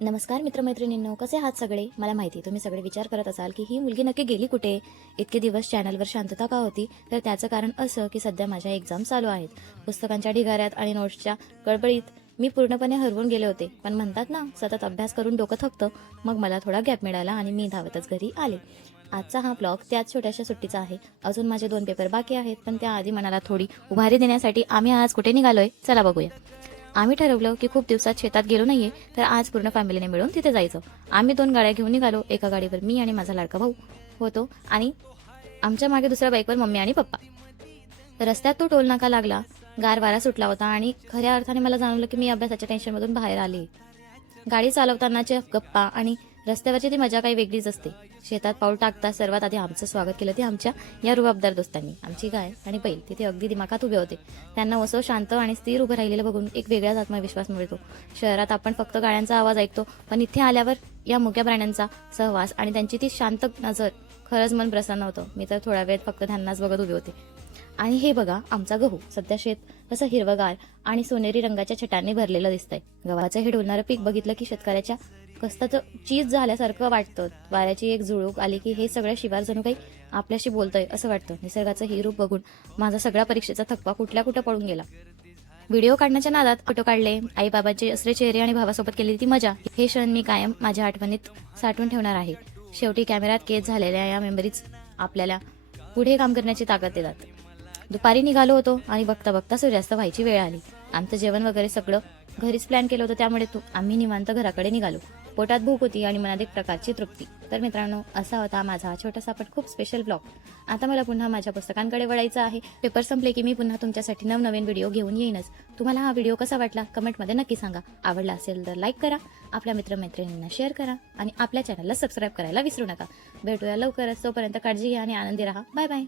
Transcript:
नमस्कार मित्रमैत्रिणींनो, कसे आहात सगळे? मला माहिती तुम्ही सगळे विचार करत असाल की ही मुलगी नक्की गेली कुठे? इतके दिवस चॅनलवर शांतता का होती? तर त्याचं कारण असं की सध्या माझ्या एक्झाम चालू आहेत. पुस्तकांच्या ढिगाऱ्यात आणि नोट्सच्या गडबडीत मी पूर्णपणे हरवून गेले होते. पण म्हणतात ना, सतत अभ्यास करून डोकं थकतं. मग मला थोडा गॅप मिळाला आणि मी धावतच घरी आले. आजचा हा ब्लॉग त्याच छोट्याशा सुट्टीचा आहे. अजून माझे 2 पेपर बाकी आहेत, पण त्याआधी मनाला थोडी उभारी देण्यासाठी आम्ही आज कुठे निघालोय? चला बघूया. आम्ही ठरवलं की खूप दिवसात शेतात गेलो नाहीये, तर आज पूर्ण फॅमिलीने मिळून तिथे जायचं. आम्ही 2 गाड्या घेऊन निघालो. एका गाडीवर मी आणि माझा लाडका भाऊ होतो आणि आमच्या मागे दुसऱ्या बाईकवर मम्मी आणि पप्पा. रस्त्यात तो टोल नाका लागला. गार वारा सुटला होता आणि खऱ्या अर्थाने मला जाणवलं की मी अभ्यासाच्या टेन्शनमधून बाहेर आले. गाडी चालवतानाच्या गप्पा आणि रस्त्यावरची ती मजा काही वेगळीच असते. शेतात पाऊल टाकता सर्वात आधी आमचं स्वागत केलं ते आमच्या या रुबाबदार दोस्तांनी. आमची गाय आणि बैल तिथे अगदी दिमाखात उभे होते. त्यांना असं शांत आणि स्थिर उभं राहिलेलं बघून एक वेगळाच आत्मविश्वास मिळतो. शहरात आपण फक्त गाड्यांचा आवाज ऐकतो, पण इथे आल्यावर या मुक्या प्राण्यांचा सहवास आणि त्यांची ती शांत नजर खरंच मन प्रसन्न होतं. मी तर थोडा वेळ फक्त त्यांनाच बघत उभे होते. आणि हे बघा आमचा गहू. सध्या शेत कसं हिरवगार आणि सोनेरी रंगाच्या छटांनी भरलेलं दिसतंय. गव्हाचं हे डोलणारं पीक बघितलं की शेतकऱ्याच्या कष्टाचं चीज झाल्यासारखं वाटतं. वाऱ्याची एक झुळूक आली की हे सगळं शिवार जणू काही आपल्याशी बोलतंय असं वाटतं. निसर्गाचं हे रूप बघून माझा सगळा परीक्षेचा थकवा कुठल्या कुठं पळून गेला. व्हिडिओ काढण्याच्या नादात फोटो काढले. आई बाबाचे असरे चेहरे आणि भावासोबत केलेली ती मजा, हे क्षण मी कायम माझ्या आठवणीत साठवून ठेवणार आहे. शेवटी कॅमेऱ्यात कैद झालेल्या या मेमरीज आपल्याला पुढे काम करण्याची ताकद देतात. दुपारी निघालो होतो आणि बघता बघता सूर्यास्त व्हायची वेळ आली. आमचं जेवण वगैरे सगळं घरीच प्लॅन केलं होतं, त्यामुळे आम्ही निवांत घराकडे निघालो. पोटात भूक होती आणि मनात एक प्रकारची तृप्ती. तर मित्रांनो, असा होता माझा छोटासा पण खूप स्पेशल ब्लॉग. आता मला पुन्हा माझ्या पुस्तकांकडे वळायचं आहे. पेपर संपले की मी पुन्हा तुमच्यासाठी नवनवीन व्हिडिओ घेऊन येईनच. तुम्हाला हा व्हिडिओ कसा वाटला कमेंटमध्ये नक्की सांगा. आवडला असेल तर लाईक करा, आपल्या मित्रमैत्रिणींना शेअर करा आणि आपल्या चॅनलला सबस्क्राईब करायला विसरू नका. भेटूया लवकरच. तोपर्यंत काळजी घ्या आणि आनंदी राहा. Bye bye.